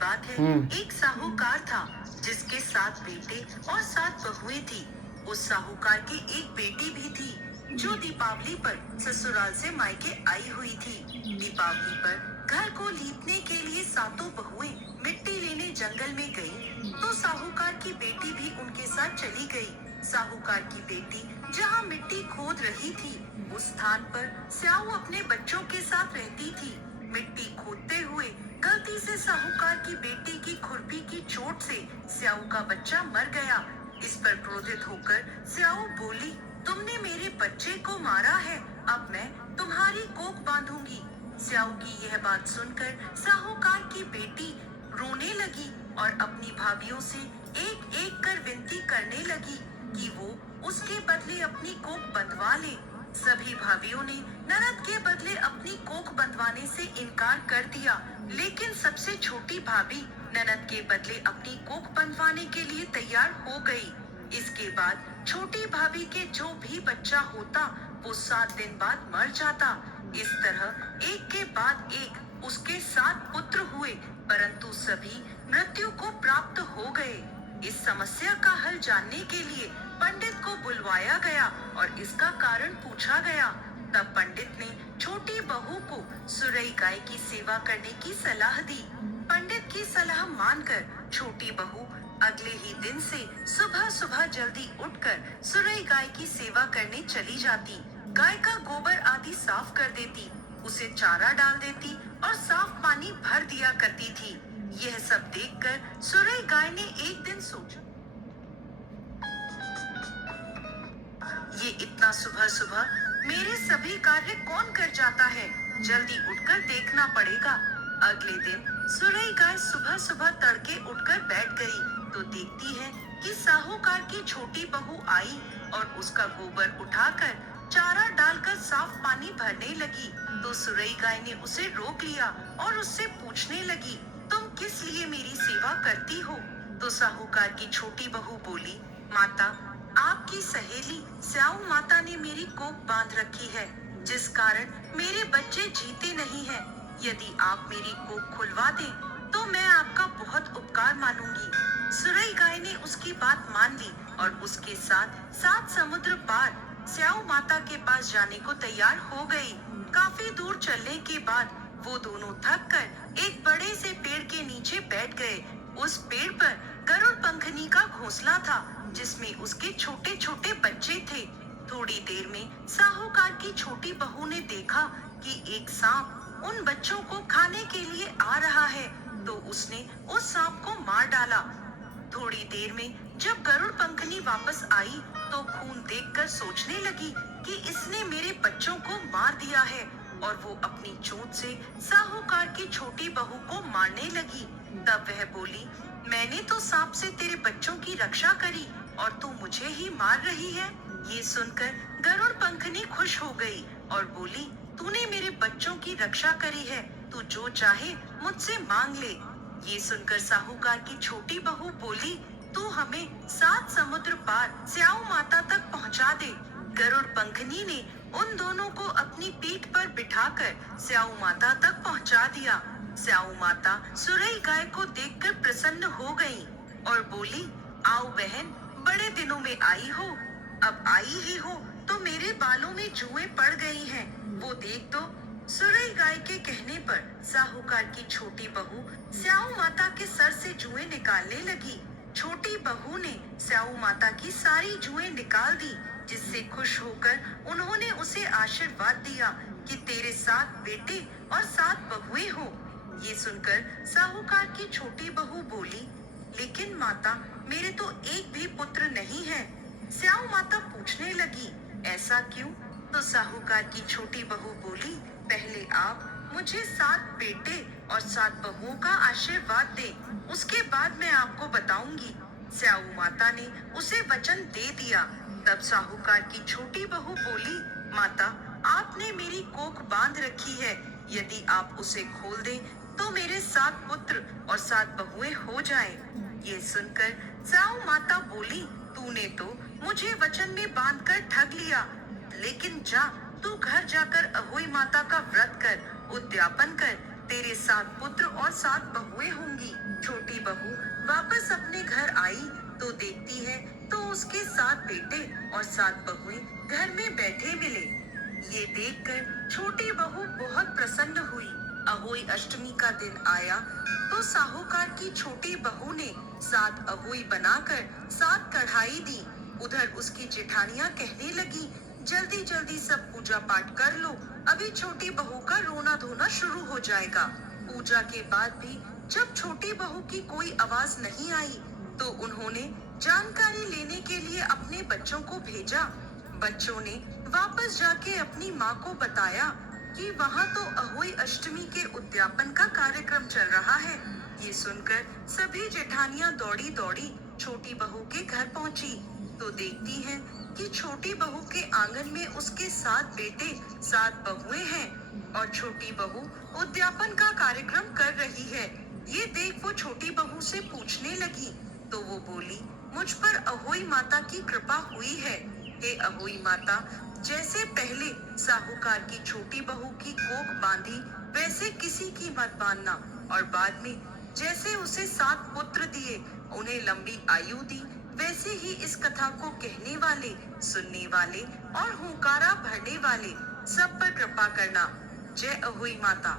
बात है, एक साहूकार था जिसके 7 बेटे और 7 बहुएं थी। उस साहूकार की एक बेटी भी थी जो दीपावली पर ससुराल से मायके आई हुई थी। दीपावली पर घर को लीपने के लिए सातों बहुएं मिट्टी लेने जंगल में गईं, तो साहूकार की बेटी भी उनके साथ चली गई। साहूकार की बेटी जहाँ मिट्टी खोद रही थी, उस स्थान पर स्याऊ अपने बच्चों के साथ रहती थी। मिट्टी खोदते हुए गलती से साहूकार की बेटी की खुरपी की चोट से स्याऊ का बच्चा मर गया। इस पर क्रोधित होकर स्याऊ बोली, तुमने मेरे बच्चे को मारा है, अब मैं तुम्हारी कोख बांधूंगी। स्याऊ की यह बात सुनकर साहूकार की बेटी रोने लगी और अपनी भाभीियों से एक एक कर विनती करने लगी कि वो उसके बदले अपनी कोख बंधवा ले। सभी भाभीियों ने ननद के बदले अपनी कोख बंधवाने से इनकार कर दिया, लेकिन सबसे छोटी भाभी ननद के बदले अपनी कोख बंधवाने के लिए तैयार हो गई। इसके बाद छोटी भाभी के जो भी बच्चा होता वो 7 दिन बाद मर जाता। इस तरह एक के बाद एक उसके 7 पुत्र हुए, परंतु सभी मृत्यु को प्राप्त हो गए। इस समस्या का हल जानने के लिए पंडित को बुलवाया गया और इसका कारण पूछा गया। तब पंडित ने छोटी बहू को सुरई गाय की सेवा करने की सलाह दी। पंडित की सलाह मानकर छोटी बहू अगले ही दिन से सुबह सुबह जल्दी उठकर सुरई गाय की सेवा करने चली जाती। गाय का गोबर आदि साफ कर देती, उसे चारा डाल देती और साफ पानी भर दिया करती थी। यह सब देखकर सुरई गाय ने एक दिन सोचा, ये इतना सुबह सुबह मेरे सभी कार्य कौन कर जाता है, जल्दी उठकर देखना पड़ेगा। अगले दिन सुरई गाय सुबह सुबह तड़के उठकर बैठ गई तो देखती है कि साहूकार की छोटी बहू आई और उसका गोबर उठाकर चारा डालकर साफ पानी भरने लगी। तो सुरई गाय ने उसे रोक लिया और उससे पूछने लगी, तुम किस लिए मेरी सेवा करती हो? तो साहूकार की छोटी बहू बोली, माता, आपकी सहेली स्याऊ माता ने मेरी कोख बांध रखी है, जिस कारण मेरे बच्चे जीते नहीं हैं। यदि आप मेरी कोख खुलवा दें तो मैं आपका बहुत उपकार मानूंगी। सुरई गाय ने उसकी बात मान ली और उसके साथ 7 समुद्र पार स्याऊ माता के पास जाने को तैयार हो गई। काफी दूर चलने के बाद वो दोनों थक कर एक बड़े से पेड़ के नीचे बैठ गए। उस पेड़ पर गरुड़ पंखनी का घोंसला था, जिसमें उसके छोटे छोटे बच्चे थे। थोड़ी देर में साहूकार की छोटी बहू ने देखा कि एक सांप उन बच्चों को खाने के लिए आ रहा है, तो उसने उस सांप को मार डाला। थोड़ी देर में जब गरुड़ पंखनी वापस आई तो खून देखकर सोचने लगी कि इसने मेरे बच्चों को मार दिया है, और वो अपनी चोट से साहूकार की छोटी बहू को मारने लगी। तब वह बोली, मैंने तो सांप से तेरे बच्चों की रक्षा करी और तू मुझे ही मार रही है। ये सुनकर गरुड़ पंखनी खुश हो गई और बोली, तूने मेरे बच्चों की रक्षा करी है, तू जो चाहे मुझसे मांग ले। ये सुनकर साहूकार की छोटी बहू बोली, तू हमें 7 समुद्र पार स्याऊ माता तक पहुंचा दे। गरुड़ पंखनी ने उन दोनों को अपनी पीठ पर बिठाकर स्याऊ माता तक पहुंचा दिया। स्याऊ माता सुरई गाय को देखकर प्रसन्न हो गई और बोली, आओ बहन, बड़े दिनों में आई हो। अब आई ही हो तो मेरे बालों में जुएं पड़ गई हैं, वो देख दो। सुरई गाय के कहने पर साहूकार की छोटी बहू स्याऊ माता के सर से जुएं निकालने लगी। छोटी बहू ने स्याऊ माता की सारी जुएं निकाल दी, जिससे खुश होकर उन्होंने उसे आशीर्वाद दिया कि तेरे 7 बेटे और 7 बहुएं हो। ये सुनकर साहूकार की छोटी बहू बोली, लेकिन माता, मेरे तो एक भी पुत्र नहीं है। स्याऊ माता पूछने लगी, ऐसा क्यों? तो साहूकार की छोटी बहू बोली, पहले आप मुझे 7 बेटे और 7 बहुओं का आशीर्वाद दे, उसके बाद मैं आपको बताऊंगी। स्याऊ माता ने उसे वचन दे दिया। तब साहूकार की छोटी बहू बोली, माता, आपने मेरी कोख बांध रखी है, यदि आप उसे खोल दें तो मेरे 7 पुत्र और 7 बहुएं हो जाएं। ये सुनकर स्याऊ माता बोली, तूने तो मुझे वचन में बांधकर ठग लिया, लेकिन जा, तू घर जाकर अहोई माता का व्रत कर, उद्यापन कर, तेरे 7 पुत्र और 7 बहुएं होंगी। छोटी बहू वापस अपने घर आई तो देखती है तो उसके 7 बेटे और 7 बहुएं घर में बैठे मिले। ये देखकर छोटी बहू बहुत प्रसन्न हुई। अहोई अष्टमी का दिन आया तो साहूकार की छोटी बहू ने 7 अहोई बनाकर 7 कढ़ाई दी। उधर उसकी जेठानियां कहने लगी, जल्दी जल्दी सब पूजा पाठ कर लो, अभी छोटी बहू का रोना धोना शुरू हो जाएगा। पूजा के बाद भी जब छोटी बहू की कोई आवाज नहीं आई तो उन्होंने जानकारी लेने के लिए अपने बच्चों को भेजा। बच्चों ने वापस जाके अपनी माँ को बताया कि वहाँ तो अहोई अष्टमी के उद्यापन का कार्यक्रम चल रहा है। ये सुनकर सभी जेठानियां दौड़ी दौड़ी छोटी बहू के घर पहुंची तो देखती हैं कि छोटी बहू के आंगन में उसके 7 बेटे 7 बहुएं हैं और छोटी बहू उद्यापन का कार्यक्रम कर रही है। ये देख वो छोटी बहू से पूछने लगी तो वो बोली, मुझ पर अहोई माता की कृपा हुई है। हे अहोई माता, जैसे पहले साहूकार की छोटी बहू की कोख बांधी वैसे किसी की मत बांधना, और बाद में जैसे उसे 7 पुत्र दिए उन्हें लंबी आयु दी, वैसे ही इस कथा को कहने वाले, सुनने वाले और हुंकारा भरने वाले सब पर कृपा करना। जय अहोई माता।